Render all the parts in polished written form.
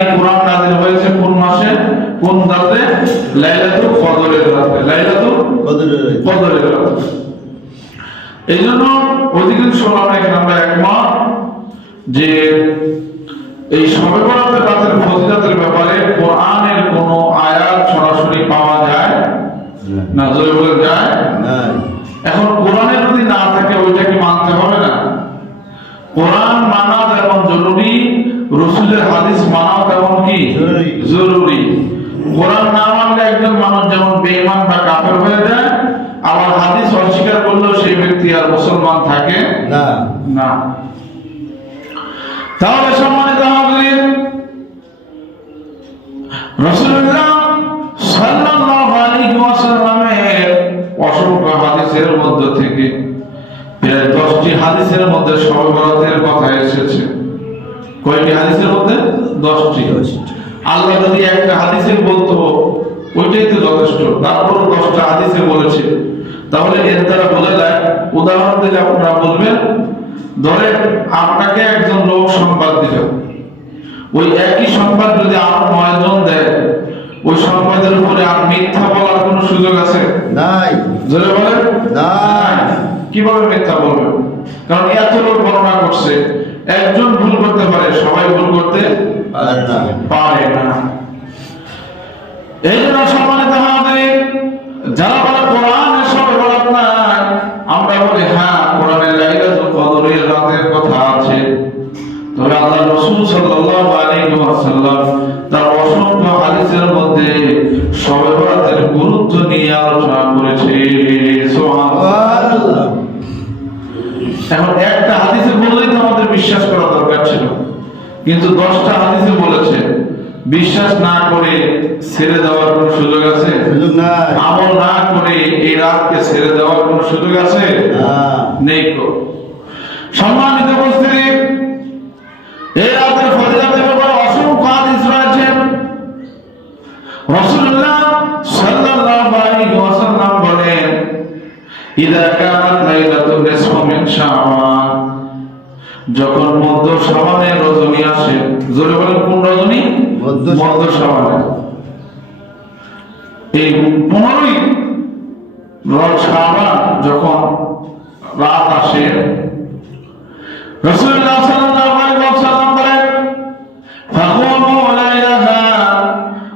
কোরআন নাযিল হয়েছে কোন মাসে, কোন রাতে? লাইলাতুল কদরের রাতে, লাইলাতুল কদরের রাতে। এইজন্য অধিকাংশ ওলামায়ে আমরা একমত যে এই শবে বরাতের রাতের ফজিলতের ব্যাপারে কোরআনের কোন আয়াত সরাসরি পাওয়া যায় না, জোরে বলে যায় না। এখন কোরআনে যদি না থাকে ওইটা কি মানতে হবে না? কোরআন মানা যেমন জরুরি, রাসূলের হাদিস মানাও তেমন কি জরুরি। কোরআন না মানলে একজন মানুষ যেমন বেঈমান বা কাফের হয়ে যায়, আবার হাদিস অস্বীকার করলেও সেই ব্যক্তি আর মুসলমান থাকে না না। তাহলে সম্মানিত হাজিরিন, রাসূলুল্লাহ সাল্লাল্লাহু আলাইহি ওয়াসাল্লামের অসংখ্য হাদিসের মধ্য থেকে প্রায় 10টি হাদিসের মধ্যে শবে বরাতের কথা এসেছে। কয়টি হাদিসের মধ্যে? 10টি। আল্লাহ যদি একটা হাদিসে বলতো ওইটাই তো যথেষ্ট, তারপর 10টা হাদিসে বলেছে, তাহলে এর দ্বারা বোঝা যায়। উদাহরণ দিলে আপনারা বলবেন, ধরেন আপনাকে একজন লোক সংবাদ দিল, ওই একই সংবাদ যদি আরো 9 জন দেয়, ওই সংবাদের উপরে আর মিথ্যা বলার কোনো সুযোগ আছে? নাই। জোরে বলেন নাই। কিভাবে মিথ্যা বলবে? কারণ এত লোক বর্ণনা করছে, একজন ভুল করতে পারে, সবাই ভুল করতে পারে না। এই জন্য সম্মানিত হাজিরিন, যারা বলে কোরআনের শবে বরাত নাই, আমরা বলি হ্যাঁ, কোরআনে লাইলাতুল কদরের রাতের কথা আছে। তবে আল্লাহ রাসূল সাল্লাল্লাহু আলাইহি ওয়াসাল্লাম তার অসংখ্য হাদিসের মধ্যে শবে বরাতের গুরুত্ব নিয়ে আলোচনা করেছে। সুবহানাল্লাহ। এখন একটা হাদিসে বললেই তো আমাদের বিশ্বাস করা দরকার ছিল, কিন্তু 10টা হাদিসে বলেছে, বিশ্বাস না করে ছেড়ে দেওয়ার কোনো সুযোগ আছে? সুযোগ নাই। আমল না করে এই রাতকে ছেড়ে দেওয়ার কোনো সুযোগ আছে? নেই। সম্মানিত উপস্থিতি, এই রাতের ফজিলতের ব্যাপারে অসংখ্য হাদিস রয়েছে। রাসূলুল্লাহ সাল্লাল্লাহু আলাইহি ওয়াসাল্লাম বলেন, ইযা কানাত লাইলাতুন নিসফু মিন শাবান, যখন মধ্য শাবানের রজনী আসে। জোরে বলেন, কোন রজনী? মধ্য শাবান। এই 15ই শাবান যখন রাত আসে, রাসূলুল্লাহ সাল্লাল্লাহু আলাইহি ওয়াসাল্লাম বলেন, ফাকুমু লাইলাহা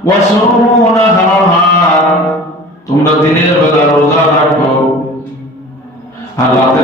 ওয়া সুমু নাহারাহা, তোমরা দিনের বেলা রোজা রাখো আর রাতের